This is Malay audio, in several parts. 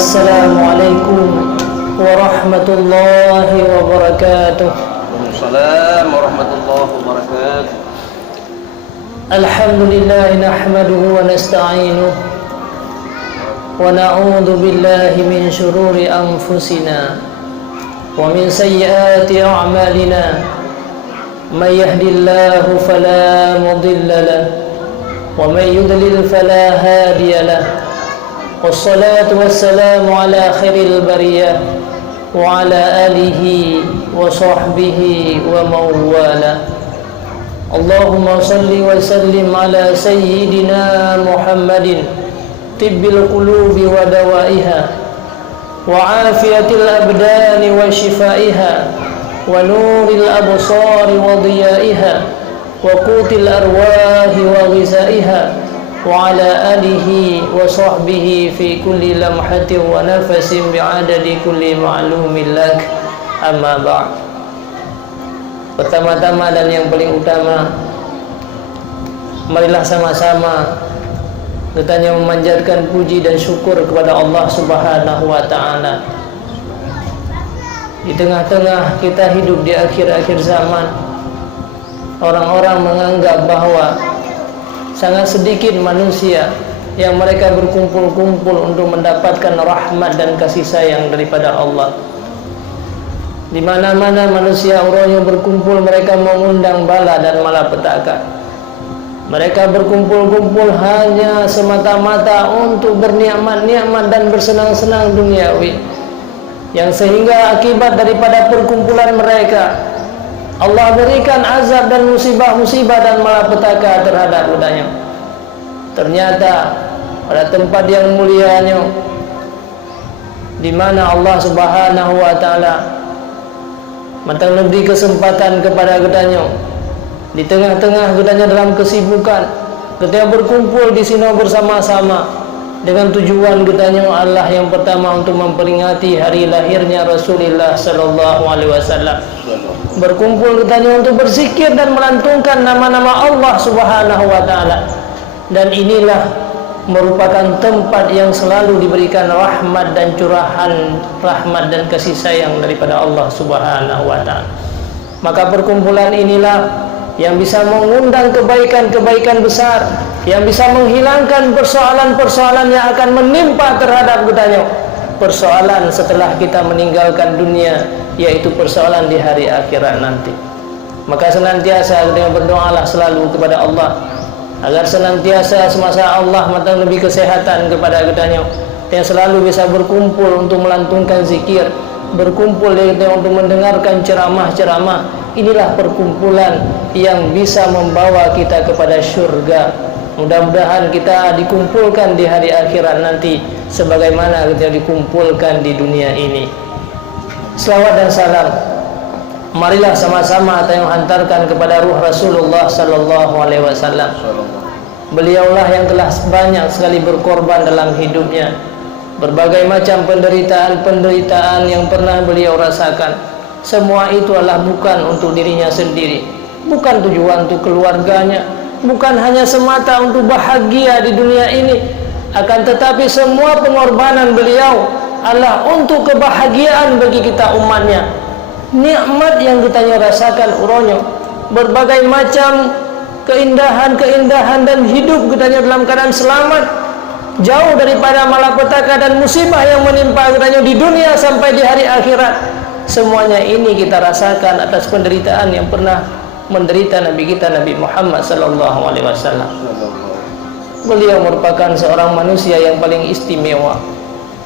Assalamualaikum warahmatullahi wabarakatuh. Waalaikumsalam warahmatullahi wabarakatuh. Alhamdulillah nahmaduhu wa nasta'inuh wa na'udzu billahi min shururi anfusina wa min sayyiati a'malina. May yahdihillahu fala mudilla lahu wa may yudlil fala hadiya lahu. Wassalatu wassalamu ala khairil bariyah wa ala alihi wa sahbihi wa mawala. Allahumma salli wa sallim ala sayyidina Muhammadin tibbil qulubi wa dawaiha wa afiyatil abdani wa shifaiha wa nuril absari wa diyaiha wa qutil arwahi wa ghizaiha wa ala alihi wa sahbihi fi kulli lamhatin wa nafasin bi'adadi kulli ma'lumin lak. Amma ba'd. Pertama-tama dan yang paling utama, marilah sama-sama kita memanjatkan puji dan syukur kepada Allah Subhanahu wa taala. Di tengah-tengah kita hidup di akhir-akhir zaman, orang-orang menganggap bahwa sangat sedikit manusia yang mereka berkumpul-kumpul untuk mendapatkan rahmat dan kasih sayang daripada Allah. Di mana-mana manusia urangnya berkumpul, mereka mengundang bala dan malapetaka. Mereka berkumpul-kumpul hanya semata-mata untuk bernikmat-nikmat dan bersenang-senang duniawi, yang sehingga akibat daripada perkumpulan mereka Allah berikan azab dan musibah-musibah dan malapetaka terhadap budanya. Ternyata pada tempat yang mulianya, di mana Allah Subhanahu wa taala memberi kesempatan kepada gedanya, di tengah-tengah gedanya dalam kesibukan, kita berkumpul di sini bersama-sama dengan tujuan gedanya Allah yang pertama untuk memperingati hari lahirnya Rasulullah sallallahu alaihi wasallam. Berkumpul katanya untuk berzikir dan melantungkan nama-nama Allah Subhanahu wa taala. Dan inilah merupakan tempat yang selalu diberikan rahmat dan curahan rahmat dan kasih sayang daripada Allah Subhanahu wa taala. Maka perkumpulan inilah yang bisa mengundang kebaikan-kebaikan besar, yang bisa menghilangkan persoalan-persoalan yang akan menimpa terhadap katanya persoalan setelah kita meninggalkan dunia, yaitu persoalan di hari akhirat nanti. Maka senantiasa kita berdoalah selalu kepada Allah agar senantiasa semasa Allah matang lebih kesehatan kepada kitanya, yang selalu bisa berkumpul untuk melantungkan zikir, berkumpul untuk mendengarkan ceramah-ceramah. Inilah perkumpulan yang bisa membawa kita kepada syurga. Mudah-mudahan kita dikumpulkan di hari akhirat nanti sebagaimana kita dikumpulkan di dunia ini. Selawat dan salam marilah sama-sama kita hantarkan kepada ruh Rasulullah sallallahu alaihi wasallam. Beliaulah yang telah banyak sekali berkorban dalam hidupnya. Berbagai macam penderitaan yang pernah beliau rasakan. Semua itu adalah bukan untuk dirinya sendiri, bukan tujuan untuk keluarganya, bukan hanya semata untuk bahagia di dunia ini, akan tetapi semua pengorbanan beliau adalah untuk kebahagiaan bagi kita umatnya. Nikmat yang kita rasakan urangnya, berbagai macam keindahan-keindahan dan hidup kita dalam keadaan selamat, jauh daripada malapetaka dan musibah yang menimpa kita di dunia sampai di hari akhirat. Semuanya ini kita rasakan atas penderitaan yang pernah menderita Nabi kita Nabi Muhammad sallallahu alaihi wasallam. Beliau merupakan seorang manusia yang paling istimewa.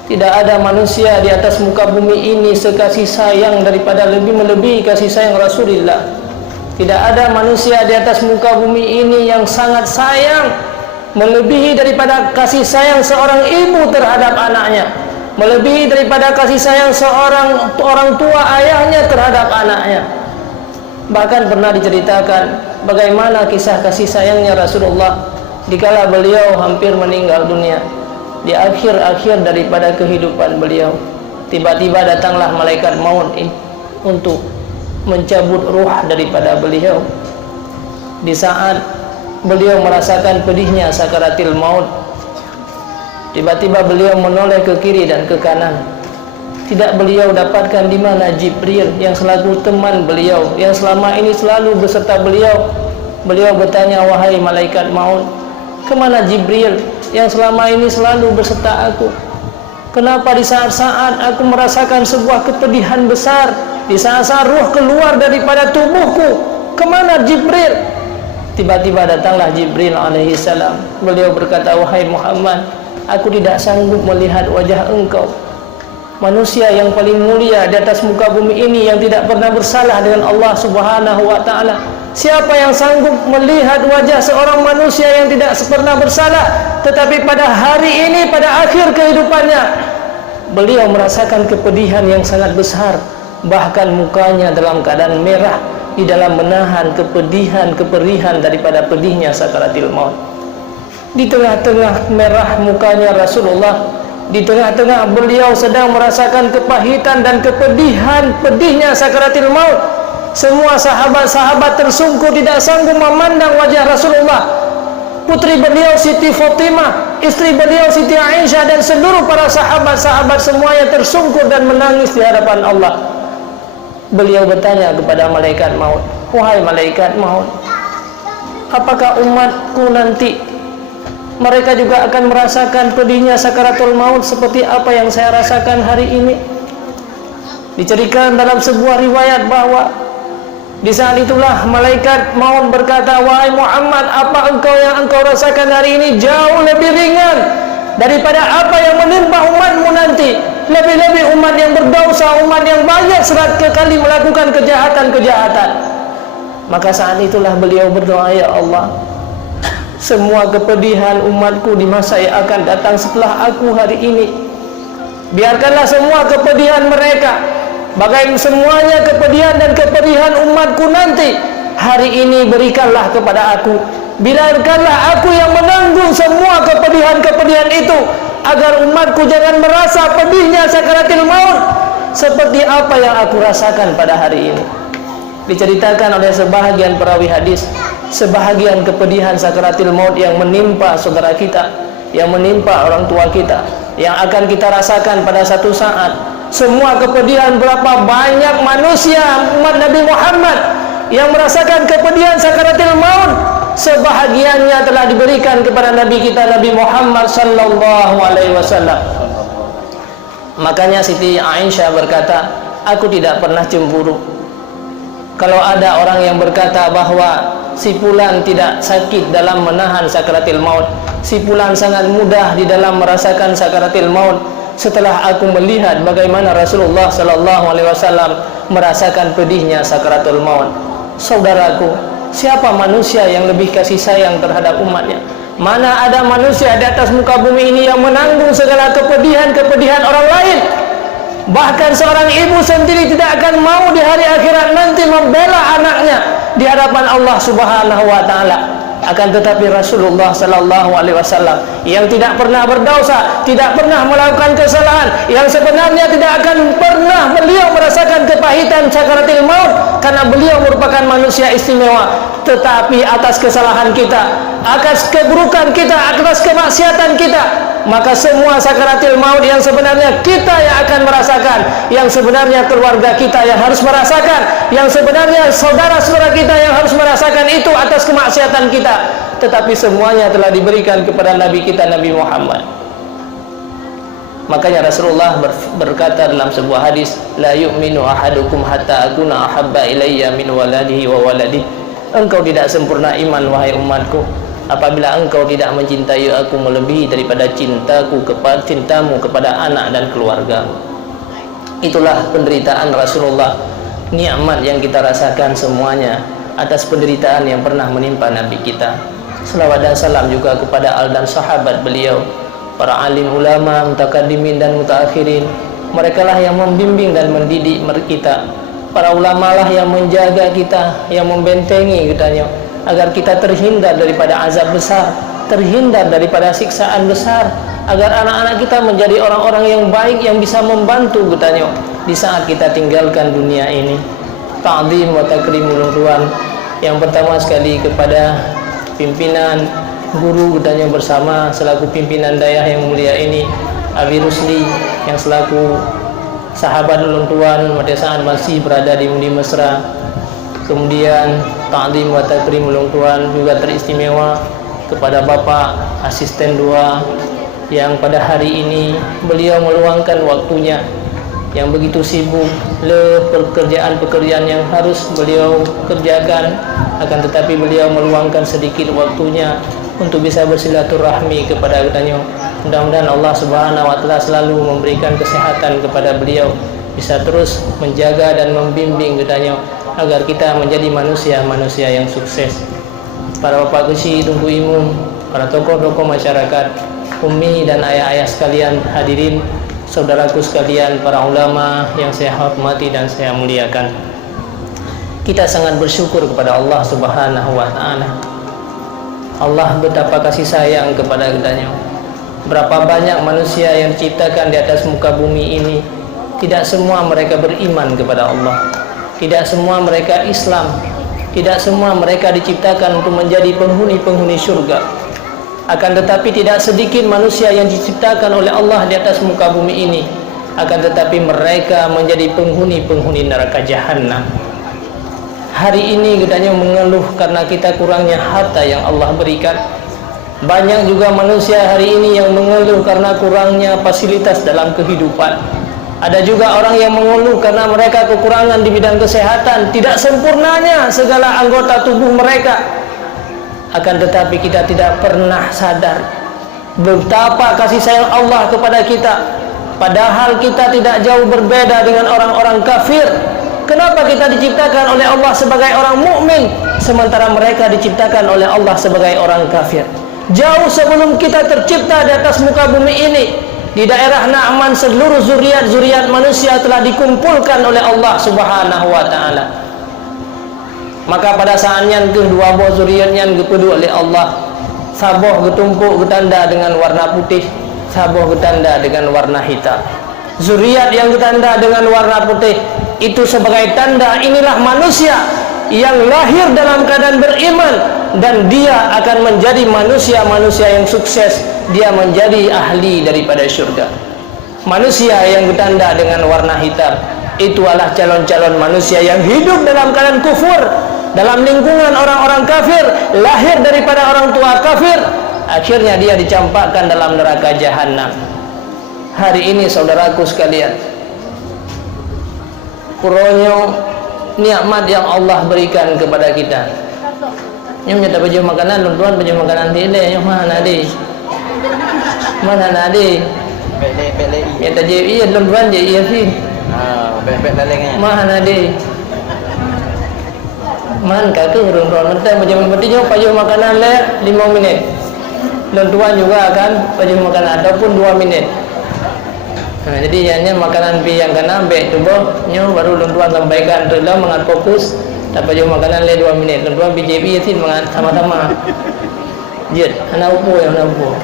Tidak ada manusia di atas muka bumi ini sekasih sayang daripada lebih melebihi kasih sayang Rasulullah. Tidak ada manusia di atas muka bumi ini yang sangat sayang melebihi daripada kasih sayang seorang ibu terhadap anaknya, melebihi daripada kasih sayang seorang orang tua ayahnya terhadap anaknya. Bahkan pernah diceritakan bagaimana kisah kasih sayangnya Rasulullah dikala beliau hampir meninggal dunia. Di akhir-akhir daripada kehidupan beliau, tiba-tiba datanglah malaikat maut untuk mencabut ruh daripada beliau. Di saat beliau merasakan pedihnya sakaratil maut, Tiba-tiba beliau menoleh ke kiri dan ke kanan. Tidak beliau dapatkan di mana Jibril yang selaku teman beliau, yang selama ini selalu beserta beliau. Beliau bertanya, wahai malaikat maut, kemana Jibril yang selama ini selalu beserta aku? Kenapa di saat-saat aku merasakan sebuah kepedihan besar, di saat-saat ruh keluar daripada tubuhku, kemana Jibril? Tiba-tiba datanglah Jibril alaihissalam. Beliau berkata, wahai Muhammad, aku tidak sanggup melihat wajah engkau, manusia yang paling mulia di atas muka bumi ini, yang tidak pernah bersalah dengan Allah subhanahu wa ta'ala. Siapa yang sanggup melihat wajah seorang manusia yang tidak pernah bersalah, tetapi pada hari ini, pada akhir kehidupannya, beliau merasakan kepedihan yang sangat besar, bahkan mukanya dalam keadaan merah, di dalam menahan kepedihan, keperihan daripada pedihnya sakaratil maut. Di tengah-tengah merah mukanya Rasulullah, di tengah-tengah beliau sedang merasakan kepahitan dan kepedihan, pedihnya sakaratil maut, semua sahabat-sahabat tersungkur tidak sanggup memandang wajah Rasulullah. Putri beliau Siti Fatimah, istri beliau Siti Aisyah, dan seluruh para sahabat-sahabat semuanya tersungkur dan menangis di hadapan Allah. Beliau bertanya kepada malaikat maut, wahai malaikat maut, apakah umatku nanti mereka juga akan merasakan pedihnya sakaratul maut seperti apa yang saya rasakan hari ini? Diceritakan dalam sebuah riwayat bahwa di saat itulah malaikat maut berkata, wahai Muhammad, apa yang engkau rasakan hari ini jauh lebih ringan daripada apa yang menimpa umatmu nanti. Lebih-lebih umat yang berdosa, umat yang banyak kali melakukan kejahatan-kejahatan. Maka saat itulah beliau berdoa, ya Allah, semua kepedihan umatku di masa yang akan datang setelah aku hari ini, biarkanlah semua kepedihan mereka, bagaimana semuanya kepedihan dan kepedihan umatku nanti, hari ini berikanlah kepada aku. Biarkanlah aku yang menanggung semua kepedihan-kepedihan itu, agar umatku jangan merasa pedihnya sakaratil maut seperti apa yang aku rasakan pada hari ini. Diceritakan oleh sebahagian perawi hadis, sebahagian kepedihan sakaratil maut yang menimpa saudara kita, yang menimpa orang tua kita, yang akan kita rasakan pada satu saat. Semua kepedihan, berapa banyak manusia umat Nabi Muhammad yang merasakan kepedihan sakaratil maut, sebahagiannya telah diberikan kepada Nabi kita Nabi Muhammad sallallahu alaihi wasallam. Makanya Siti Aisyah berkata, aku tidak pernah cemburu kalau ada orang yang berkata bahwa si fulan tidak sakit dalam menahan sakaratil maut, si fulan sangat mudah di dalam merasakan sakaratil maut, setelah aku melihat bagaimana Rasulullah sallallahu alaihi wasallam merasakan pedihnya sakaratul maut. Saudaraku, siapa manusia yang lebih kasih sayang terhadap umatnya? Mana ada manusia di atas muka bumi ini yang menanggung segala kepedihan-kepedihan orang lain? Bahkan seorang ibu sendiri tidak akan mau di hari akhirat nanti membela anaknya di hadapan Allah Subhanahu wa taala. Akan tetapi Rasulullah sallallahu alaihi wasallam yang tidak pernah berdosa, tidak pernah melakukan kesalahan, yang sebenarnya tidak akan pernah beliau merasakan kepahitan sakaratil maut karena beliau merupakan manusia istimewa, tetapi atas kesalahan kita, atas keburukan kita, atas kemaksiatan kita, maka semua sakaratil maut yang sebenarnya kita yang akan merasakan, yang sebenarnya keluarga kita yang harus merasakan, yang sebenarnya saudara-saudara kita yang harus merasakan itu atas kemaksiatan kita, tetapi semuanya telah diberikan kepada Nabi kita Nabi Muhammad. Makanya Rasulullah berkata dalam sebuah hadis, la yu'minu ahadukum hatta akuna ahabba ilayya min waladihi wa waladihi. Engkau tidak sempurna iman wahai umatku apabila engkau tidak mencintai aku melebihi daripada cintamu kepada anak dan keluargamu. Itulah penderitaan Rasulullah, nikmat yang kita rasakan semuanya atas penderitaan yang pernah menimpa Nabi kita. Selawat dan salam juga kepada al dan sahabat beliau, para alim ulama, mutakaddimin dan mutaakhirin. Mereka lah yang membimbing dan mendidik kita. Para ulama lah yang menjaga kita, yang membentengi kitanya, agar kita terhindar daripada azab besar, terhindar daripada siksaan besar, agar anak-anak kita menjadi orang-orang yang baik yang bisa membantu kitanya di saat kita tinggalkan dunia ini. Ta'zim wa takrimul Tuhan. Yang pertama sekali kepada pimpinan guru katanya bersama selaku pimpinan dayah yang mulia ini, Abi Rusli yang selaku sahabat ulun tuan pada saat masih berada di Undi Mesra. Kemudian ta'lim wa takrim ulun tuan juga teristimewa kepada Bapak Asisten 2 yang pada hari ini beliau meluangkan waktunya yang begitu sibuk le pekerjaan-pekerjaan yang harus beliau kerjakan, akan tetapi beliau meluangkan sedikit waktunya untuk bisa bersilaturahmi kepada katanya. Mudah-mudahan Allah Subhanahu wa taala selalu memberikan kesehatan kepada beliau, bisa terus menjaga dan membimbing katanya agar kita menjadi manusia-manusia yang sukses. Para bapak kecil, tunggu imum, para tokoh-tokoh masyarakat, umi dan ayah-ayah sekalian, hadirin, saudaraku sekalian, para ulama yang saya hormati dan saya muliakan. Kita sangat bersyukur kepada Allah Subhanahu wa taala. Allah betapa kasih sayang kepada kitanya. Berapa banyak manusia yang diciptakan di atas muka bumi ini, tidak semua mereka beriman kepada Allah. Tidak semua mereka Islam. Tidak semua mereka diciptakan untuk menjadi penghuni-penghuni surga. Akan tetapi tidak sedikit manusia yang diciptakan oleh Allah di atas muka bumi ini, akan tetapi mereka menjadi penghuni-penghuni neraka jahanam. Hari ini katanya mengeluh karena kita kurangnya harta yang Allah berikan. Banyak juga manusia hari ini yang mengeluh karena kurangnya fasilitas dalam kehidupan. Ada juga orang yang mengeluh karena mereka kekurangan di bidang kesehatan, tidak sempurnanya segala anggota tubuh mereka. Akan tetapi kita tidak pernah sadar betapa kasih sayang Allah kepada kita, padahal kita tidak jauh berbeda dengan orang-orang kafir. Kenapa kita diciptakan oleh Allah sebagai orang mukmin sementara mereka diciptakan oleh Allah sebagai orang kafir? Jauh sebelum kita tercipta di atas muka bumi ini, di daerah Na'man seluruh zuriat manusia telah dikumpulkan oleh Allah Subhanahu wa taala. Maka pada saatnya kedua buah zuriatnya dipedu oleh Allah. Saboh getumpuk getanda dengan warna putih, saboh getanda dengan warna hitam. Zuriat yang getanda dengan warna putih itu sebagai tanda inilah manusia yang lahir dalam keadaan beriman, dan dia akan menjadi manusia-manusia yang sukses. Dia menjadi ahli daripada syurga. Manusia yang getanda dengan warna hitam itu adalah calon-calon manusia yang hidup dalam keadaan kufur, dalam lingkungan orang-orang kafir, lahir daripada orang tua kafir, akhirnya dia dicampakkan dalam neraka jahanam. Hari ini saudaraku sekalian, kuronyo nikmat yang Allah berikan kepada kita. Nyom nyata baju makanan, tuan baju makanan dia, nyom mana di? Mana nadi? Pele. Ya tadi iya tuan je iya sih. Bebek lalengnya. Mana di? Man kaki tuan mentah baju penting nyom baju makanan le 5 minit. Tuan juga akan baju makanan ataupun 2 minit. Nah, jadi hanya makanan pi yang kena ambek coba nyo baru tuan sampaikan terlah mengat fokus tak baju makanan le 2 minit. Tuan BJP sih mengat sama-sama. Jet, anak upo yang anak upo.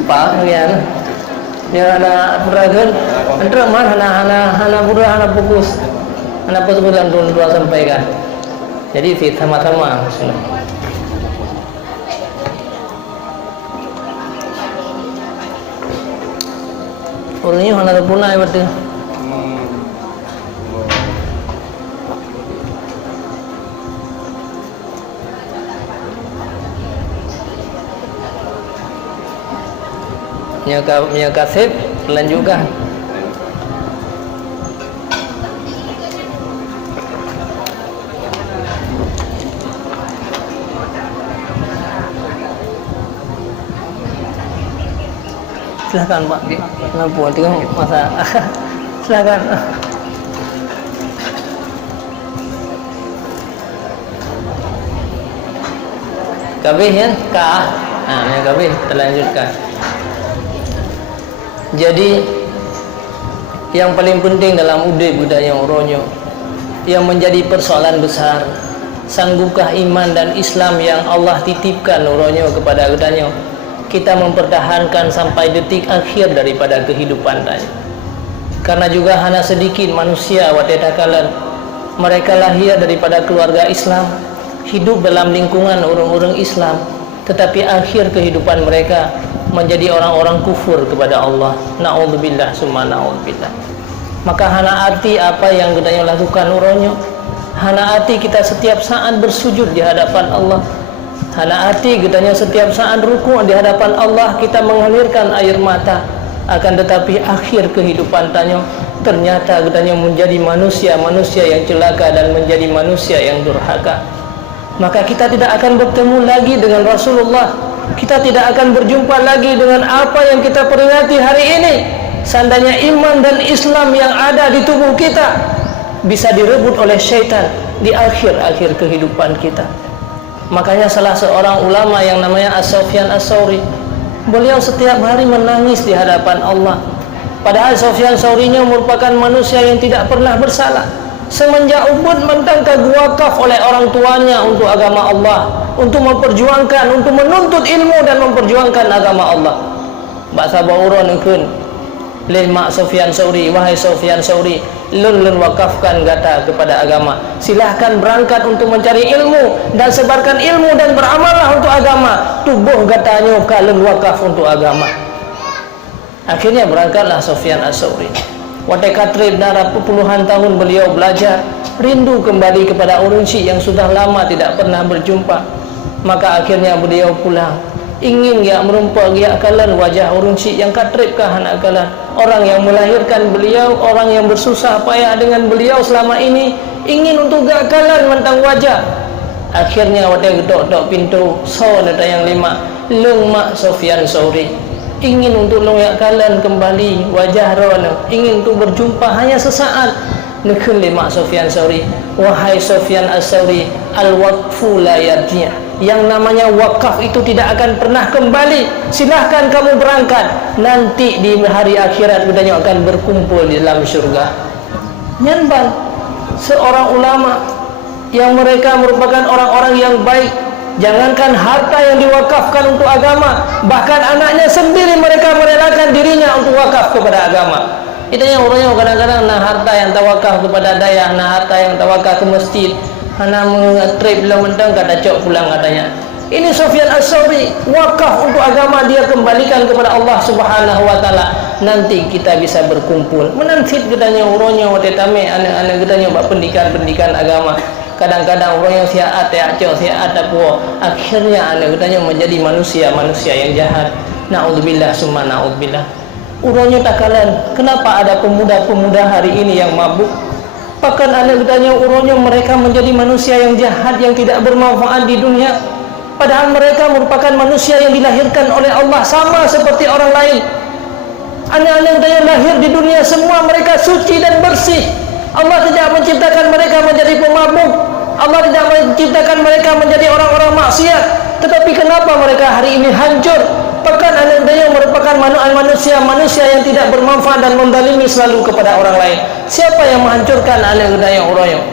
Pak ya. Ya ada peragan. Antara hana pura hana fokus. Hana fokus dan tuan sampaikan. Jadi sih sama-sama. Orangnya hana punai berarti. Punya kasih lanjutkan. Silakan Pak. Lampu tengok masa. Silakan. Kabeh ya? Kah? Nah, ya kabeh terlanjutkan. Jadi yang paling penting dalam budaya Oronyo yang menjadi persoalan besar, sanggupkah iman dan Islam yang Allah titipkan Oronyo kepada Oronyo kita mempertahankan sampai detik akhir daripada kehidupan tadi? Karena juga hanya sedikit manusia watedakalan mereka lahir daripada keluarga Islam, hidup dalam lingkungan orang-orang Islam, tetapi akhir kehidupan mereka menjadi orang-orang kufur kepada Allah. Na'udzubillah summa na'udzubillah. Maka hana arti apa yang kita lakukan uronyo. Hana arti kita setiap saat bersujud di hadapan Allah. Hana arti kita setiap saat rukuk di hadapan Allah kita mengalirkan air mata. Akan tetapi akhir kehidupan tanyo ternyata kita menjadi manusia yang celaka dan menjadi manusia yang durhaka. Maka kita tidak akan bertemu lagi dengan Rasulullah. Kita tidak akan berjumpa lagi dengan apa yang kita peringati hari ini. Seandainya iman dan Islam yang ada di tubuh kita bisa direbut oleh syaitan di akhir-akhir kehidupan kita. Makanya salah seorang ulama yang namanya As-Sufyan As-Tsauri, beliau setiap hari menangis di hadapan Allah. Padahal Sufyan Tsaurinya merupakan manusia yang tidak pernah bersalah. Semenjak Uhud mentangkap wakaf oleh orang tuanya untuk agama Allah, untuk memperjuangkan, untuk menuntut ilmu dan memperjuangkan agama Allah. Baksa bauron ikun lil mak Sufyan Tsauri, wahai Sufyan Tsauri, lun wakafkan gata kepada agama. Silahkan berangkat untuk mencari ilmu dan sebarkan ilmu dan beramallah untuk agama. Tubuh gatanya kalun wakaf untuk agama. Akhirnya berangkatlah Sufyan As-Tsauri. Wateka trip darah puluhan tahun beliau belajar, rindu kembali kepada Urun Syekh yang sudah lama tidak pernah berjumpa. Maka akhirnya beliau pulang, ingin ya merumpak ya kalan wajah Urun Syekh yang katrip kah anak kalan, orang yang melahirkan beliau, orang yang bersusah payah dengan beliau selama ini, ingin untuk gak kalan mentang wajah. Akhirnya wateka dok pintu so neta yang 5 leng mak Sufyan Tsauri, ingin untuk loyak kalian kembali wajah rono, ingin untuk berjumpa hanya sesaat. Nekun lima Sufyan Tsauri, wahai Sufyan As-Tsauri, al-waqfu la yarji', yang namanya wakaf itu tidak akan pernah kembali. Silahkan kamu berangkat, nanti di hari akhirat kita akan berkumpul di dalam surga. Nyanban seorang ulama yang mereka merupakan orang-orang yang baik. Jangankan harta yang diwakafkan untuk agama, bahkan anaknya sendiri mereka merelakan dirinya untuk wakaf kepada agama. Itu yang orangnya kadang-kadang nah harta yang tawakaf kepada daya, nah harta yang tawakaf ke masjid, hana mengetrip bilang mentang kata cok pulang katanya. Ini Sufyan As-Tsauri wakaf untuk agama, dia kembalikan kepada Allah Subhanahu wa taala. Nanti kita bisa berkumpul. Menantit katanya orangnya waktu tame anak-anak katanya buat pendidikan agama. Kadang-kadang orang yang siat acau siat apa, akhirnya anak katanya menjadi manusia yang jahat. Naudzubillah summa naudzubillah. Urangnya takalan, kenapa ada pemuda-pemuda hari ini yang mabuk? Bahkan anak katanya urangnya mereka menjadi manusia yang jahat, yang tidak bermanfaat di dunia. Padahal mereka merupakan manusia yang dilahirkan oleh Allah sama seperti orang lain. Anak-anak katanya lahir di dunia semua mereka suci dan bersih. Allah tidak menciptakan mereka menjadi pemabuk. Allah tidak menciptakan mereka menjadi orang-orang maksiat. Tetapi kenapa mereka hari ini hancur? Bahkan anak-anaknya merupakan manusia yang tidak bermanfaat dan mendalimi selalu kepada orang lain. Siapa yang menghancurkan anak-anaknya orangnya?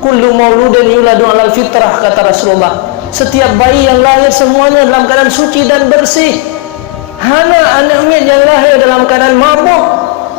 Kullu mauludin yuladu alal fitrah, kata Rasulullah. Setiap bayi yang lahir semuanya dalam keadaan suci dan bersih. Hana anaknya yang lahir dalam keadaan mabuk,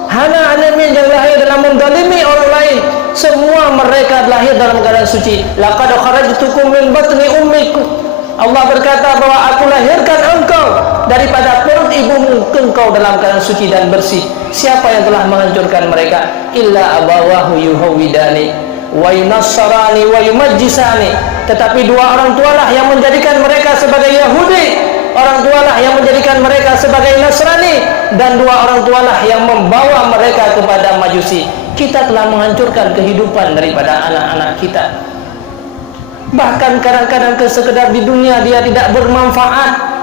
hana anaknya yang lahir dalam mendalimi orang lain. Semua mereka lahir dalam keadaan suci. Laqad kharajtukum min batni ummikum. Allah berkata bahwa aku lahirkan engkau daripada perut ibumu, engkau dalam keadaan suci dan bersih. Siapa yang telah menghancurkan mereka? Illa abawahu yuhawidani wa yunassarani wa yumajjisani. Tetapi dua orang tualah yang menjadikan mereka sebagai Yahudi, orang tualah yang menjadikan mereka sebagai Nasrani, dan dua orang tualah yang membawa mereka kepada Majusi. Kita telah menghancurkan kehidupan daripada anak-anak kita. Bahkan kadang-kadang sekedar di dunia dia tidak bermanfaat.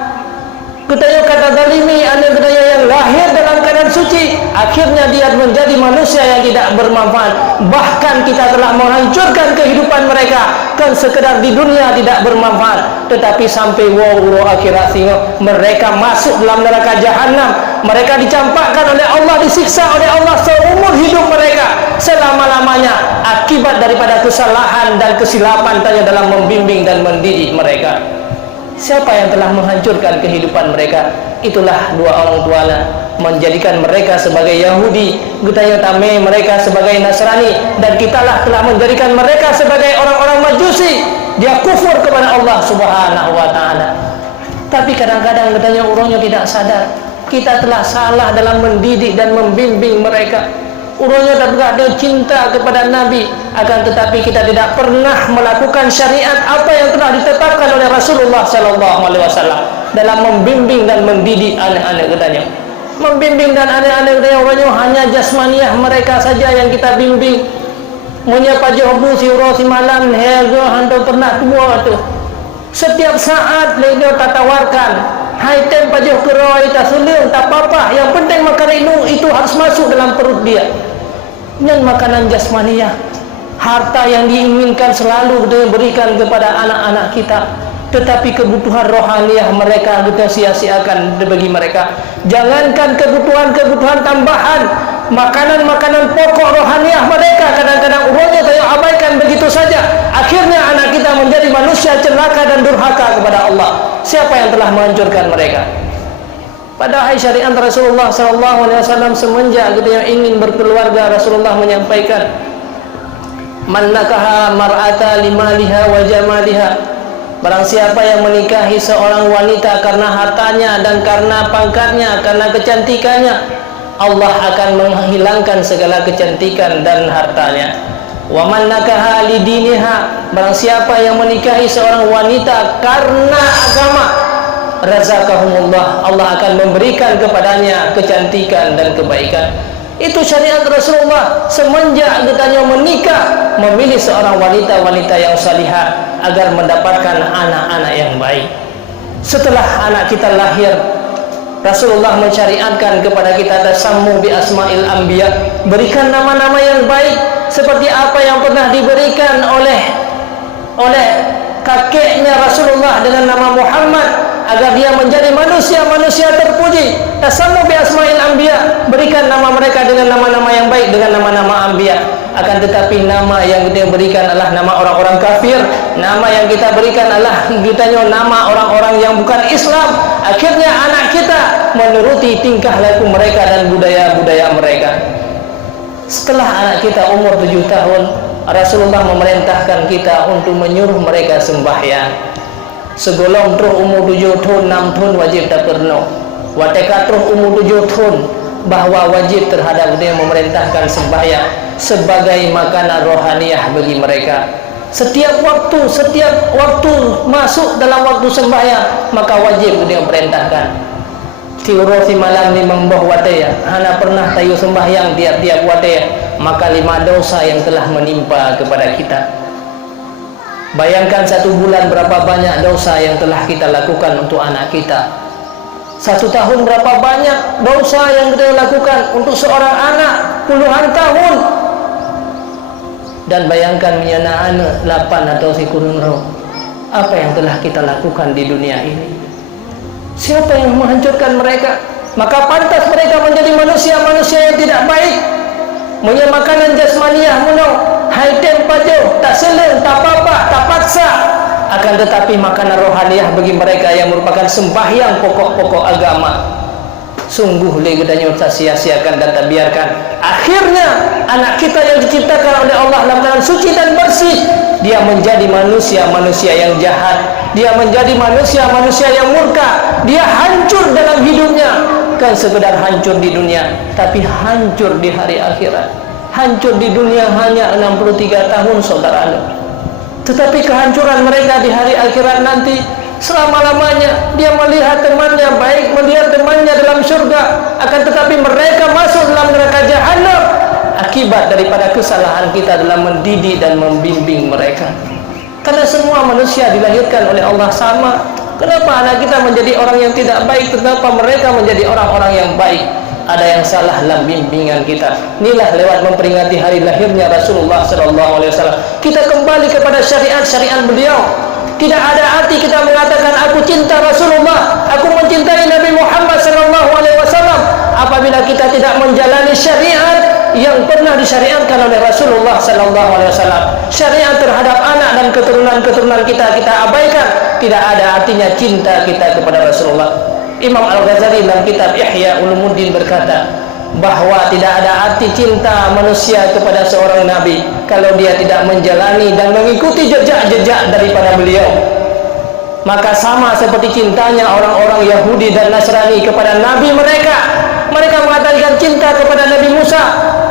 Ketanya kata zalimi, anak ketanya yang lahir dalam keadaan suci, akhirnya dia menjadi manusia yang tidak bermanfaat. Bahkan kita telah menghancurkan kehidupan mereka, kan sekedar di dunia tidak bermanfaat, tetapi sampai wawuro akhirat sehingga mereka masuk dalam neraka jahanam. Mereka dicampakkan oleh Allah, disiksa oleh Allah seumur hidup mereka, selama-lamanya, akibat daripada kesalahan dan kesilapan tanya dalam membimbing dan mendidik mereka. Siapa yang telah menghancurkan kehidupan mereka? Itulah dua orang tuanya, menjadikan mereka sebagai Yahudi, getanya tame mereka sebagai Nasrani, dan kitalah telah menjadikan mereka sebagai orang-orang Majusi. Dia kufur kepada Allah Subhanahu wa taala. Tapi kadang-kadang katanya orangnya tidak sadar kita telah salah dalam mendidik dan membimbing mereka. Orangnya tak berada cinta kepada Nabi, akan tetapi kita tidak pernah melakukan syariat apa yang telah ditetapkan oleh Rasulullah SAW dalam membimbing dan mendidik anak-anak katanya. Membimbing dan anak-anak katanya orangnya hanya jasmaniah mereka saja yang kita bimbing. Menyapa jobu si malam hega hantu pernah tua tu. Setiap saat mereka tak tawarkan, hai tem pajuh keroi tak sulim tak apa-apa, yang penting makanan itu harus masuk dalam perut dia. Dan makanan jasmaniah, harta yang diinginkan selalu kita berikan kepada anak-anak kita, tetapi kebutuhan rohaniah mereka kita sia-siakan bagi mereka. Jangankan kebutuhan tambahan, makanan-makanan pokok rohaniah mereka kadang-kadang urutnya saya abaikan begitu saja. Akhirnya anak kita menjadi manusia celaka dan durhaka kepada Allah. Siapa yang telah menghancurkan mereka? Padahal syariat Rasulullah SAW semenjak kita yang ingin berkeluarga, Rasulullah menyampaikan, man nakaha mar'ata limaliha wa jamaliha, barang siapa yang menikahi seorang wanita karena hartanya dan karena pangkatnya, karena kecantikannya, Allah akan menghilangkan segala kecantikan dan hartanya. Wa man nakaha lidiniha, barang siapa yang menikahi seorang wanita karena agama, razaqahumullah, Allah akan memberikan kepadanya kecantikan dan kebaikan. Itu syariat Rasulullah semenjak katanya menikah, memilih seorang wanita-wanita yang salihah agar mendapatkan anak-anak yang baik. Setelah anak kita lahir, Rasulullah mensyariatkan kepada kita tasammu bi asma'il anbiya, berikan nama-nama yang baik seperti apa yang pernah diberikan oleh kakeknya Rasulullah dengan nama Muhammad, agar dia menjadi manusia-manusia terpuji. Tasammu bi asma'il anbiya, berikan nama mereka dengan nama-nama yang baik, dengan nama-nama anbiya. Akan tetapi nama yang kita berikan adalah nama orang-orang kafir, nama yang kita berikan adalah kitanya nama orang-orang yang bukan Islam. Akhirnya anak kita menuruti tingkah laku mereka dan budaya-budaya mereka. Setelah anak kita umur 7 tahun, Rasulullah memerintahkan kita untuk menyuruh mereka sembahyang. Segolong terus umur 7 tahun, 6 tahun wajib tak perno. Wateka terus umur 7 tahun bahawa wajib terhadap dia memerintahkan sembahyang sebagai makanan rohaniah bagi mereka. Setiap waktu masuk dalam waktu sembahyang, maka wajib dia perintahkan. Tiurosi malam ni membah wataya, hana pernah tayu sembahyang tiap-tiap wataya, maka 5 dosa yang telah menimpa kepada kita. Bayangkan 1 bulan berapa banyak dosa yang telah kita lakukan untuk anak kita. 1 tahun berapa banyak dosa yang kita lakukan untuk seorang anak puluhan tahun. Dan bayangkan menyana anak 8 atau si kurung roh, apa yang telah kita lakukan di dunia ini. Siapa yang menghancurkan mereka? Maka pantas mereka menjadi manusia-manusia yang tidak baik. Punya makanan jasmaniah muno, hai tempa jauh, tak seleng, tak apa-apa, tak paksa. Akan tetapi makanan rohaniah bagi mereka yang merupakan sembahyang pokok-pokok agama, sungguh legedanya tak sia-siakan dan tak biarkan. Akhirnya anak kita yang diciptakan oleh Allah dalam keadaan suci dan bersih, dia menjadi manusia-manusia yang jahat, dia menjadi manusia-manusia yang murka, dia hancur dalam hidupnya. Bukan sekedar hancur di dunia, tapi hancur di hari akhirat. Hancur di dunia hanya 63 tahun saudara, tetapi kehancuran mereka di hari akhirat nanti selama-lamanya. Dia melihat temannya baik, melihat temannya dalam surga, akan tetapi mereka masuk dalam neraka jahanam akibat daripada kesalahan kita dalam mendidik dan membimbing mereka. Karena semua manusia dilahirkan oleh Allah sama. Kenapa anak kita menjadi orang yang tidak baik? Kenapa mereka menjadi orang-orang yang baik? Ada yang salah dalam bimbingan kita. Inilah lewat memperingati hari lahirnya Rasulullah SAW, kita kembali kepada syariat-syariat beliau. Tidak ada arti kita mengatakan aku cinta Rasulullah, aku mencintai Nabi Muhammad SAW, apabila kita tidak menjalani syariat yang pernah disyariatkan oleh Rasulullah SAW. Syariat terhadap anak dan keturunan-keturunan kita abaikan. Tidak ada artinya cinta kita kepada Rasulullah. Imam Al-Ghazali dalam kitab Ihya Ulumuddin berkata bahwa tidak ada arti cinta manusia kepada seorang nabi kalau dia tidak menjalani dan mengikuti jejak-jejak daripada beliau. Maka sama seperti cintanya orang-orang Yahudi dan Nasrani kepada Nabi mereka. Mereka mengatakan cinta kepada Nabi Musa,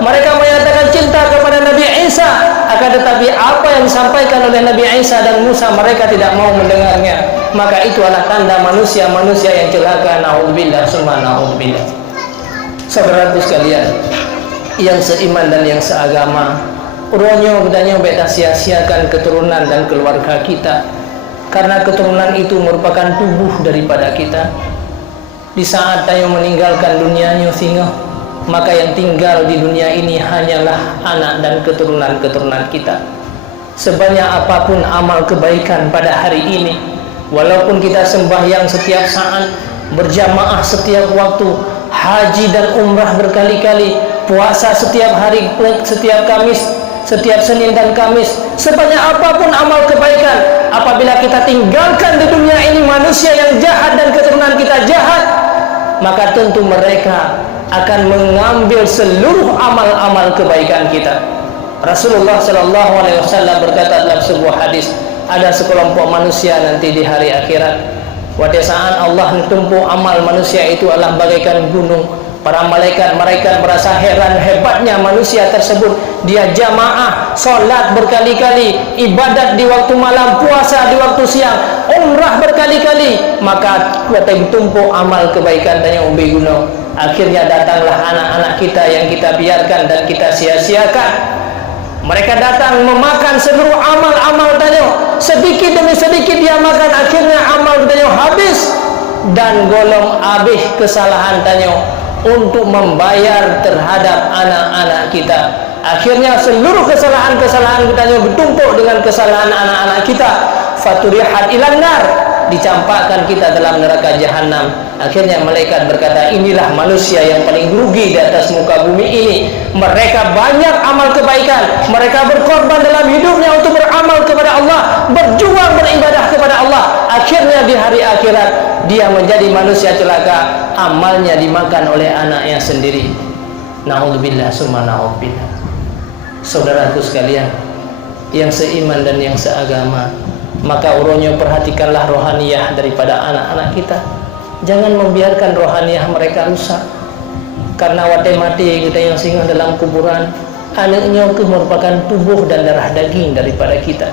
mereka menyatakan cinta kepada Nabi Isa, akan tetapi apa yang disampaikan oleh Nabi Isa dan Musa mereka tidak mau mendengarnya. Maka itu adalah tanda manusia-manusia yang celaka. Na'udzubillah summa na'udzubillah. Saudaraku sekalian yang seiman dan yang seagama, uronyo bedanya beta sia-siakan keturunan dan keluarga kita, karena keturunan itu merupakan tubuh daripada kita. Di saat tayo meninggalkan dunianya singa, maka yang tinggal di dunia ini hanyalah anak dan keturunan-keturunan kita. Sebanyak apapun amal kebaikan pada hari ini, walaupun kita sembahyang setiap saat, berjamaah setiap waktu, haji dan umrah berkali-kali, puasa setiap hari, setiap Kamis, setiap Senin dan Kamis, sebanyak apapun amal kebaikan, apabila kita tinggalkan di dunia ini manusia yang jahat dan keturunan kita jahat, maka tentu mereka akan mengambil seluruh amal-amal kebaikan kita. Rasulullah sallallahu alaihi wasallam berkata dalam sebuah hadis, ada sekelompok manusia nanti di hari akhirat, pada saat Allah menumpuk amal manusia itu adalah bagaikan gunung. Para malaikat merasa heran hebatnya manusia tersebut. Dia jamaah, solat berkali-kali, ibadat di waktu malam, puasa di waktu siang, umrah berkali-kali. Maka kita ditumpuk amal kebaikan dan yang ubi gunung. Akhirnya datanglah anak-anak kita yang kita biarkan dan kita sia-siakan. Mereka datang memakan seluruh amal-amal tanyo. Sedikit demi sedikit dia makan, akhirnya amal tanyo habis dan golong habis kesalahan tanyo untuk membayar terhadap anak-anak kita. Akhirnya seluruh kesalahan-kesalahan kita bertumpuk dengan kesalahan anak-anak kita. Faturihat ilan nar, dicampakkan kita dalam neraka jahanam. Akhirnya malaikat berkata, inilah manusia yang paling rugi di atas muka bumi ini. Mereka banyak amal kebaikan, mereka berkorban dalam hidupnya untuk beramal kepada Allah, berjuang beribadah kepada Allah. Akhirnya di hari akhirat dia menjadi manusia celaka, amalnya dimakan oleh anaknya sendiri. Na'udzubillah summa na'udzubillah. Saudaraku sekalian yang seiman dan yang seagama, maka uronyo perhatikanlah rohaniyah daripada anak-anak kita. Jangan membiarkan rohaniyah mereka rusak. Karena wate mati kita yang singgah dalam kuburan, anaknya itu merupakan tubuh dan darah daging daripada kita.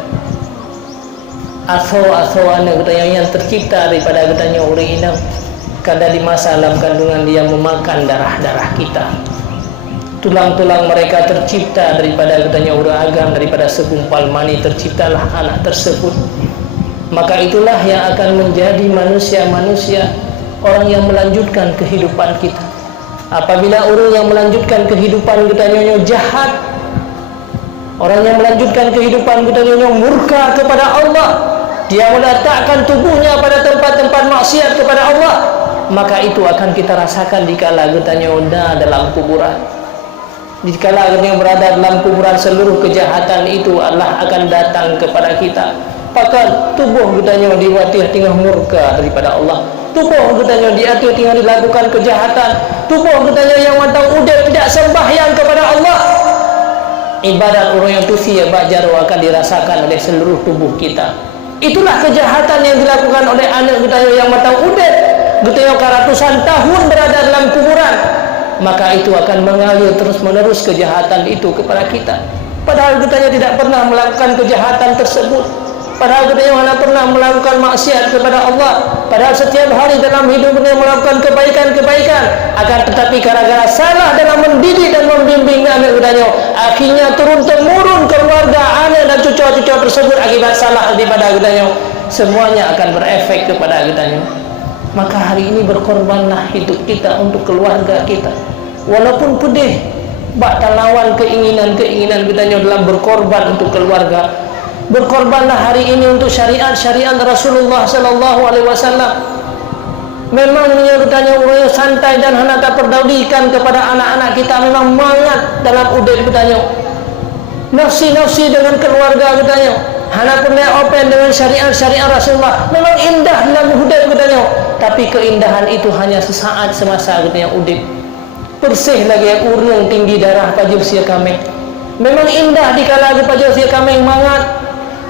Atau anak kita yang tercipta daripada kita orang inang, kada di masa dalam kandungan dia memakan darah-darah kita. Tulang-tulang mereka tercipta daripada kita orang agam, daripada segumpal mani terciptalah anak tersebut. Maka itulah yang akan menjadi manusia-manusia, orang yang melanjutkan kehidupan kita. Apabila orang yang melanjutkan kehidupan kita nyonya jahat, orang yang melanjutkan kehidupan kita nyonya murka kepada Allah, dia meletakkan tubuhnya pada tempat-tempat maksiat kepada Allah, maka itu akan kita rasakan dikala kita nyonya dalam kuburan. Dikala kita berada dalam kuburan, seluruh kejahatan itu Allah akan datang kepada kita. Maka tubuh kita nyonya diwatih tengah murka daripada Allah. Tubuh kita diatur tinggal dilakukan kejahatan. Tubuh kita yang mantang udah tidak sembahyang kepada Allah. Ibadat orang yang tusi bajar akan dirasakan oleh seluruh tubuh kita. Itulah kejahatan yang dilakukan oleh anak kita yang mantang udah kita yang ratusan tahun berada dalam kuburan. Maka itu akan mengalir terus-menerus kejahatan itu kepada kita. Padahal kita tidak pernah melakukan kejahatan tersebut. Padahal kita yang mana pernah melakukan maksiat kepada Allah. Padahal setiap hari dalam hidupnya melakukan kebaikan-kebaikan. Akan tetapi gara-gara salah dalam mendidik dan membimbing anak kitanya, akhirnya turun-temurun keluarga anak dan cucu-cucu tersebut akibat salah daripada kitanya, semuanya akan berefek kepada kitanya. Maka hari ini berkorbanlah hidup kita untuk keluarga kita. Walaupun pedih, bak lawan keinginan-keinginan kitanya dalam berkorban untuk keluarga. Berkorbanlah hari ini untuk syariat-syariat Rasulullah sallallahu alaihi wasallam. Memang menyertanya orang santai dan hendak perdaulkan kepada anak-anak kita, memang mangat dalam udep kitanya. Nafsi-nafsi dengan keluarga kitanya. Hendak pernah open dengan syariat-syariat Rasulullah. Memang indah dalam udep kitanya. Tapi keindahan itu hanya sesaat semasa kitanya udep. Bersih lagi urung tinggi darah pajul sia kami. Memang indah dikala pajul sia kami mangat.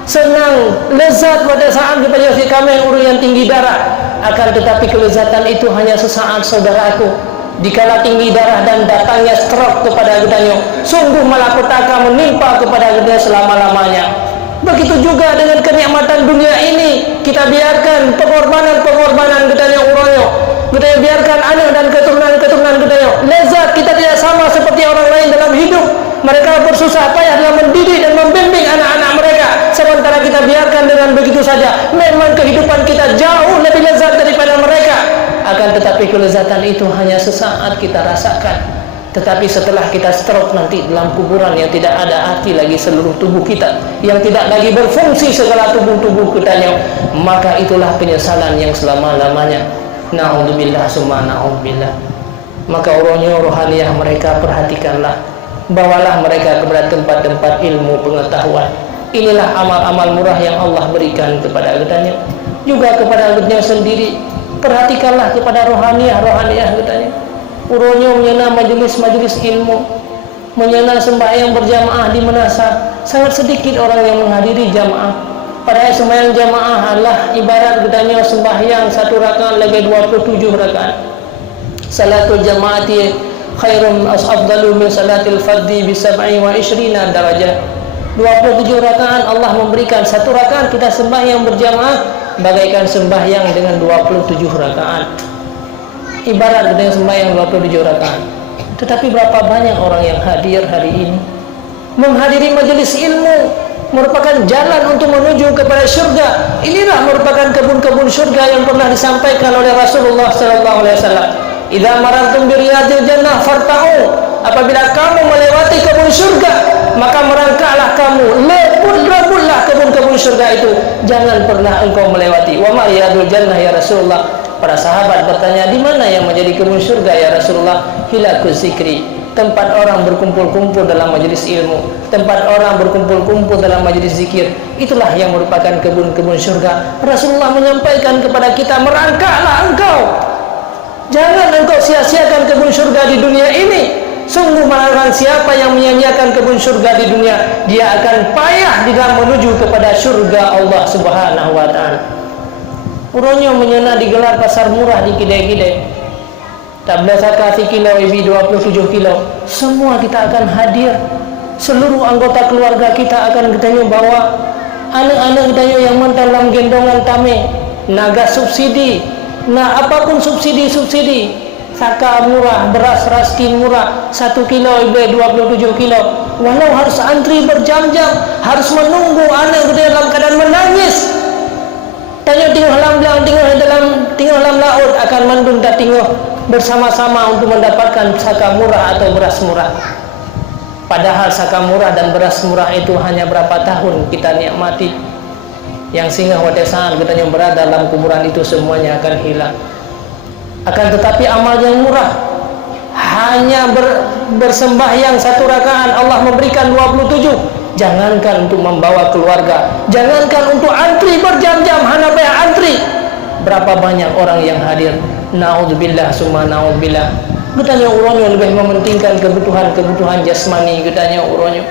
senang, lezat pada saat kita jadi kami urus yang tinggi darah. Akan tetapi kelezatan itu hanya sesaat, saudaraku. Dikala tinggi darah dan datangnya stroke kepada kitanya, sungguh malapetaka menimpa kepada kita selama-lamanya. Begitu juga dengan kenikmatan dunia ini, kita biarkan pengorbanan-pengorbanan kitanya uroyo, kita biarkan anak dan keturunan-keturunan kitanya lezat. Kita tidak sama seperti orang lain dalam hidup. Mereka bersusah payah dalam mendidik dan membimbing anak-anak mereka, sementara kita biarkan dengan begitu saja. Memang kehidupan kita jauh lebih lezat daripada mereka. Akan tetapi kelezatan itu hanya sesaat kita rasakan. Tetapi setelah kita stroke nanti dalam kuburan yang tidak ada arti lagi seluruh tubuh kita, yang tidak lagi berfungsi segala tubuh-tubuh kitanya, maka itulah penyesalan yang selama-lamanya. Na'udzubillah summa na'udzubillah. Maka urunnya rohaniah mereka perhatikanlah. Bawalah mereka kepada tempat-tempat ilmu pengetahuan. Inilah amal-amal murah yang Allah berikan kepada kitanya, juga kepada kitanya sendiri. Perhatikanlah kepada rohaniah kitanya. Urunnya menyena majelis-majelis ilmu, menyena sembahyang berjamaah di manasa. Sangat sedikit orang yang menghadiri jamaah. Padahal sembahyang jamaah adalah ibarat kitanya sembahyang satu rakaat lagi 27 rakaat. Salatul jamaati khairun afdalu min salatil fardhi bi 27 darajah. 27 rakaat Allah memberikan satu rakaat kita sembahyang berjamaah bagaikan sembahyang dengan 27 rakaat. Ibarat dengan sembahyang 27 rakaat. Tetapi berapa banyak orang yang hadir hari ini? Menghadiri majelis ilmu merupakan jalan untuk menuju kepada syurga. Inilah merupakan kebun-kebun syurga yang pernah disampaikan oleh Rasulullah sallallahu alaihi wasallam. Idza marartum bi riyadil jannah farta'u. Apabila kamu melewati kebun syurga, maka merangkaklah kamu, lebut-lebutlah kebun-kebun syurga itu. Jangan pernah engkau melewati. Wa ma riyadul jannah ya Rasulullah. Para sahabat bertanya, di mana yang menjadi kebun syurga ya Rasulullah? Hilakuz zikri, tempat orang berkumpul-kumpul dalam majelis ilmu, tempat orang berkumpul-kumpul dalam majelis zikir. Itulah yang merupakan kebun-kebun syurga. Rasulullah menyampaikan kepada kita, merangkaklah engkau. Jangan engkau sia-siakan kebun syurga di dunia ini. Sungguh barang siapa yang menyia-nyiakan kebun syurga di dunia, dia akan payah di dalam menuju kepada syurga Allah Subhanahu wa taala. Urunnya menyena digelar pasar murah di kidai-kidai. Tak berdasarkan kilo ibi 27 kilo. Semua kita akan hadir. Seluruh anggota keluarga kita akan kita bawa. Anak-anak kita yang mental dalam gendongan tame. Naga subsidi. Nah, apapun subsidi. Saka murah, beras raskin murah, 1 kilo ibi 27 kilo. Walau harus antri berjam-jam, harus menunggu anak kita dalam keadaan menangis. Tanya tengok dalam laut akan mandun tak tengok bersama-sama untuk mendapatkan saka murah atau beras murah. Padahal saka murah dan beras murah itu hanya berapa tahun kita nikmati. Yang sehingga pada saat kita yang berada dalam kuburan itu semuanya akan hilang. Akan tetapi amal yang murah hanya bersembahyang satu rakaat Allah memberikan 27. Jangankan untuk membawa keluarga, jangankan untuk antri berjam-jam, hanya bayar antri. Berapa banyak orang yang hadir? Na'udzubillah summa na'udzubillah. Katanya urunnya lebih mementingkan kebutuhan jasmani, katanya urunnya.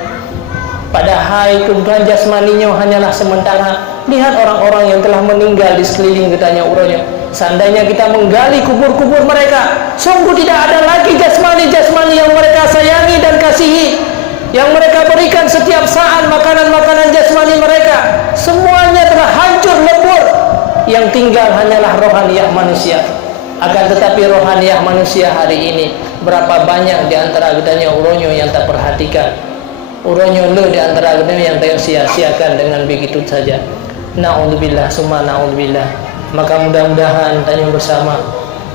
Padahal kebutuhan jasmaninya hanyalah sementara. Lihat orang-orang yang telah meninggal di sekeliling, katanya urunnya. Seandainya kita menggali kubur-kubur mereka, sungguh tidak ada lagi jasmani-jasmani yang mereka sayangi dan kasihi, yang mereka berikan setiap saat makanan-makanan jasmani mereka. Semuanya telah hancur lebur. Yang tinggal hanyalah rohaniah manusia. Akan tetapi rohaniah manusia hari ini, berapa banyak di antara kitanya uronyo yang tak perhatikan. Uronyo lo di antara kitanya yang tak sia-siakan dengan begitu saja. Na'udzubillah summa na'udzubillah. Maka mudah-mudahan tanya bersama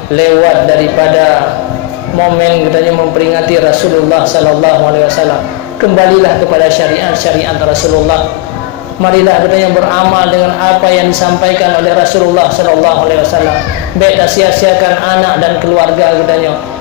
lewat daripada momen kitanya memperingati Rasulullah sallallahu alaihi wasallam, kembalilah kepada syariat Rasulullah. Marilah kita beramal dengan apa yang disampaikan oleh Rasulullah sallallahu alaihi wasallam. Baik tak sia-siakan anak dan keluarga kita,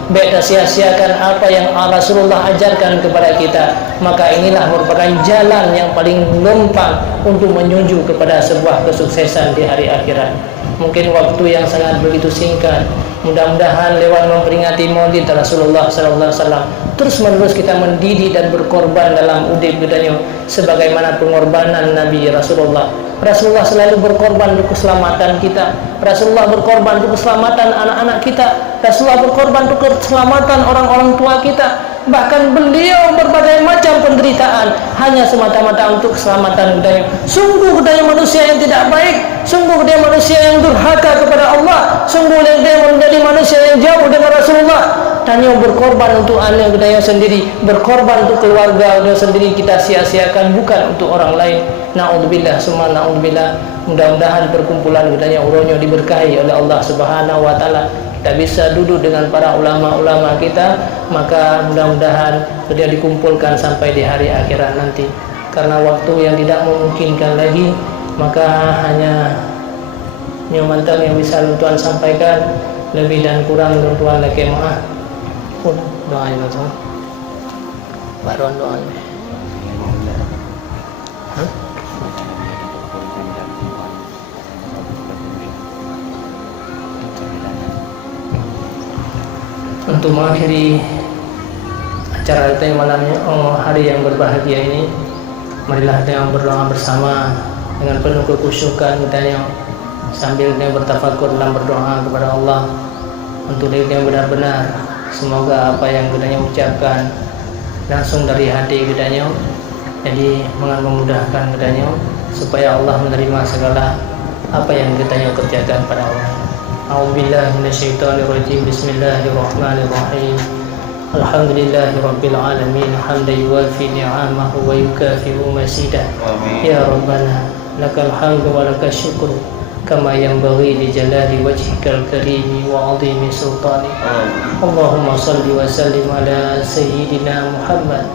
baik tak sia-siakan apa yang Rasulullah ajarkan kepada kita. Maka inilah merupakan jalan yang paling lempang untuk menuju kepada sebuah kesuksesan di hari akhirat. Mungkin waktu yang sangat begitu singkat, mudah-mudahan lewat memperingati Maulid Rasulullah sallallahu alaihi wasallam terus menerus kita mendidik dan berkorban dalam udip gedanya sebagaimana pengorbanan Nabi Rasulullah. Rasulullah selalu berkorban untuk keselamatan kita. Rasulullah berkorban untuk keselamatan anak-anak kita. Rasulullah berkorban untuk keselamatan orang-orang tua kita. Bahkan beliau berbagai macam penderitaan hanya semata-mata untuk keselamatan budaya. Sungguh budaya manusia yang tidak baik, sungguh budaya manusia yang durhaka kepada Allah, sungguh dia menjadi manusia yang jauh dengan Rasulullah. Tanya berkorban untuk anak budaya sendiri, berkorban untuk keluarga budaya sendiri, kita sia-siakan bukan untuk orang lain. Na'udzubillah summa na'udzubillah. Mudah-mudahan perkumpulan budaya Uronyo diberkahi oleh Allah Subhanahu wa taala. Kita bisa duduk dengan para ulama-ulama kita, maka mudah-mudahan dia dikumpulkan sampai di hari akhirat nanti. Karena waktu yang tidak memungkinkan lagi, maka hanya nyumantan yang bisa Tuhan sampaikan, lebih dan kurang Tuhan lagi maaf. Doain Tuhan. Baruan doain. Untuk mengakhiri acara kita malamnya, hari yang berbahagia ini, marilah kita berdoa bersama dengan penuh kekhusyukan kita sambil kita bertafakur dalam berdoa kepada Allah untuk diri yang benar-benar. Semoga apa yang kita ucapkan langsung dari hati kita, jadi memudahkan kita supaya Allah menerima segala apa yang kita kerjakan pada Allah. A'udzubillahi minasyaitonirrajim. Bismillahirrahmanirrahim. Alhamdulillahirabbil alamin hamdan yuwafi ni'amahu wa yukafi'u mazidah. Ya Rabbana lakal hamdu wa lakash syukru kama yanbaghi li jalali wajhikal karim wa 'azimi sultanik. Allahumma shalli wa sallim ala sayyidina Muhammad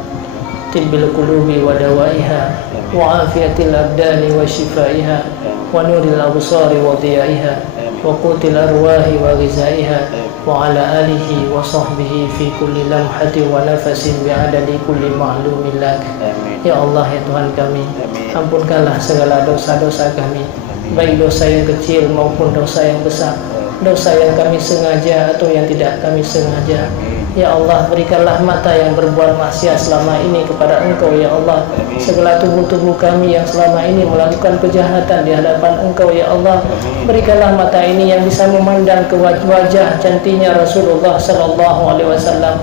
tibbil qulubi wa dawaiha wa afiyatil abdani wa shifaiha wa nuril absari wa dhiyaiha wa qutil arwahi wa ghizaiha wa ala alihi wa sahbihi fi kulli lamhati wa nafasin bi'adadi kulli ma'lumin lak. Ya Allah, ya Tuhan kami, ampunkanlah segala dosa-dosa kami, baik dosa yang kecil maupun dosa yang besar, dosa yang kami sengaja atau yang tidak kami sengaja. Ya Allah, berikanlah mata yang berbuat maksiat selama ini kepada Engkau, ya Allah. Segala tubuh-tubuh kami yang selama ini melakukan kejahatan di hadapan Engkau, ya Allah. Berikanlah mata ini yang bisa memandang ke wajah cantiknya Rasulullah sallallahu alaihi wasallam.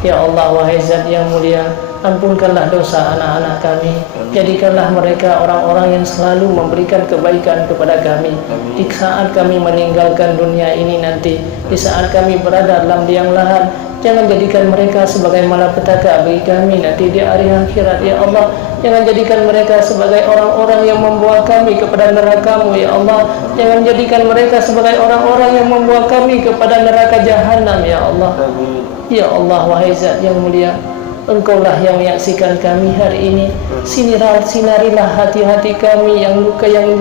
Ya Allah, wahai Zat yang mulia, ampunkanlah dosa anak-anak kami. Jadikanlah mereka orang-orang yang selalu memberikan kebaikan kepada kami di saat kami meninggalkan dunia ini nanti, di saat kami berada dalam liang lahat. Jangan jadikan mereka sebagai malapetaka bagi kami nanti di hari akhirat, ya Allah. Jangan jadikan mereka sebagai orang-orang yang membawa kami kepada neraka-Mu, ya Allah. Jangan jadikan mereka sebagai orang-orang yang membawa kami kepada neraka jahanam, ya Allah. Ya Allah, wahai Zat yang mulia, Engkaulah yang menyaksikan kami hari ini. Sinarilah hati-hati kami yang luka, yang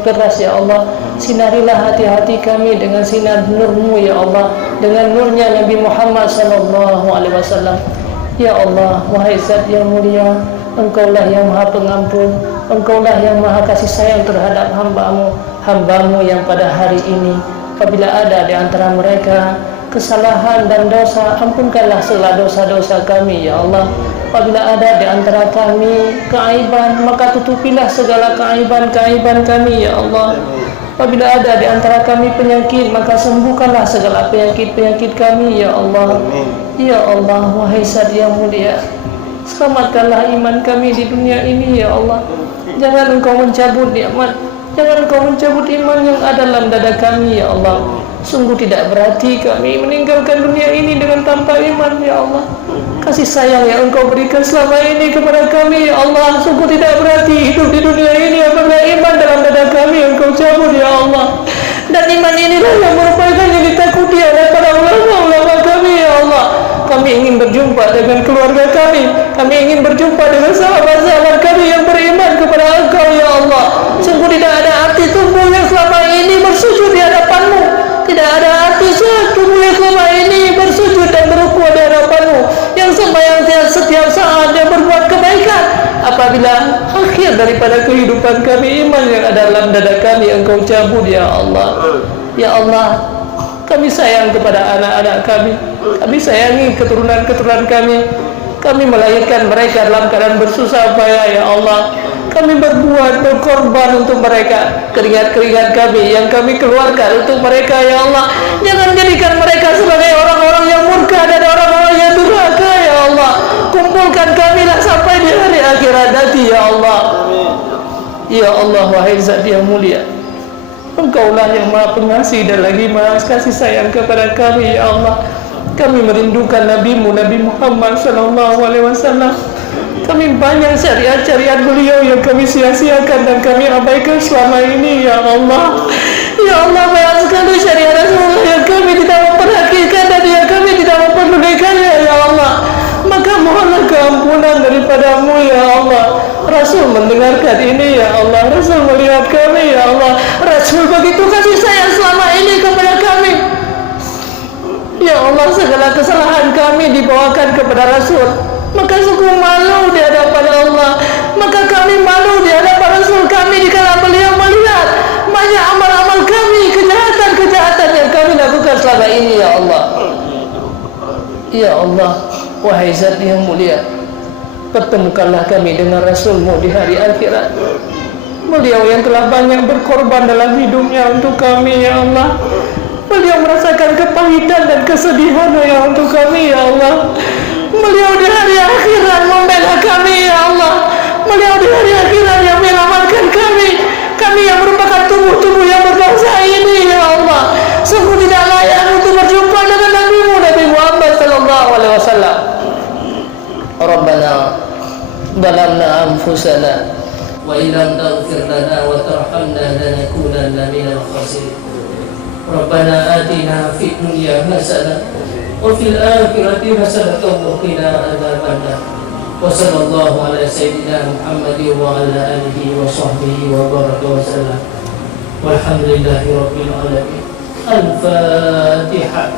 keras, ya Allah. Sinarilah hati-hati kami dengan sinar nur-Mu, ya Allah, dengan nurnya Nabi Muhammad sallallahu alaihi wasallam. Ya Allah, wahai Zat yang mulia, Engkaulah yang Maha Pengampun, Engkaulah yang Maha Kasih Sayang terhadap hamba-Mu yang pada hari ini apabila ada di antara mereka kesalahan dan dosa, ampunkanlah segala dosa-dosa kami, ya Allah. Apabila ada di antara kami keaiban, maka tutupilah segala keaiban-keaiban kami, ya Allah. Apabila ada di antara kami penyakit, maka sembuhkanlah segala penyakit-penyakit kami, ya Allah. Ya Allah, wahai Zat yang mulia, selamatkanlah iman kami di dunia ini, ya Allah. Jangan Engkau mencabut nikmat, jangan Engkau mencabut iman yang ada dalam dada kami, ya Allah. Sungguh tidak berarti kami meninggalkan dunia ini dengan tanpa iman, ya Allah. Kasih sayang yang Engkau berikan selama ini kepada kami, ya Allah, sungguh tidak berarti hidup di dunia ini apabila iman dalam dada kami Engkau cabut, ya Allah. Dan iman inilah yang merupakan yang ditakuti oleh para ulama-ulama kami, ya Allah. Kami ingin berjumpa dengan keluarga kami ingin berjumpa dengan sahabat-sahabat kami yang beriman kepada Engkau, ya Allah. Sungguh tidak ada arti tubuh yang selama ini bersujud di hadapan-Mu, tidak ada arti tubuh yang selama ini bersujud dan apabila akhir daripada kehidupan kami, iman yang ada dalam dada kami Engkau cabut ya Allah. Ya Allah, kami sayang kepada anak-anak kami, kami sayangi keturunan-keturunan kami. Kami melahirkan mereka dalam keadaan bersusah payah ya Allah. Kami berkorban untuk mereka. Keringat-keringat kami yang kami keluarkan untuk mereka ya Allah. Jangan jadikan mereka sebagai orang-orang yang murka dan orang-orang yang durhaka ya Allah. Kumpulkan kamilah sampai di hari akhirat nanti ya Allah. Ya Allah, wahai Zat yang mulia, Engkaulah yang Maha Pengasih dan lagi Maha Kasih sayang kepada kami ya Allah. Kami merindukan Nabi-Mu, Nabi Muhammad SAW. Kami banyak syariat-syariat beliau yang kami sia-siakan dan kami abaikan selama ini ya Allah. Ya Allah, banyak sekali syariat Rasulullah yang kami tidak memperhatikan dan yang kami tidak memperdulikannya ya Allah. Maka mohonlah keampunan daripadamu ya Allah. Rasul mendengarkan ini ya Allah. Rasul melihat kami ya Allah. Rasul begitu kasih sayang selama ini kepada kami ya Allah. Segala kesalahan kami dibawakan kepada Rasul, maka sungguh malu di hadapan Allah. Maka kami malu di hadapan Rasul kami dikala beliau melihat banyak amal-amal kami, kejahatan-kejahatan yang kami lakukan selama ini ya Allah. Ya Allah, wahai Zat yang mulia, pertemukanlah kami dengan Rasul-Mu di hari akhirat. Beliau yang telah banyak berkorban dalam hidupnya untuk kami ya Allah. Beliau merasakan kepahitan dan kesedihan ya untuk kami ya Allah. Beliau di hari akhirat membela kami ya Allah. Beliau di hari akhirat yang menyelamatkan kami. Kami yang merupakan tubuh-tubuh yang berdosa ini ya Allah. Sungguh tidak layak untuk berjumpa dengan Nabi-Mu, Nabi Muhammad SAW. Rabbana zalamna anfusana wa illam taghfir lana wa tarhamna lanakunanna minal khasirin. Rabbana atina fid dunya hasanah wa fil akhirati hasanah wa qina adzabannar. Wa sallallahu ala sayyidina Muhammadin wa ala alihi wa sahbihi wa baraka wa sallam. Walhamdulillahi rabbil alamin. Al-Fatihah.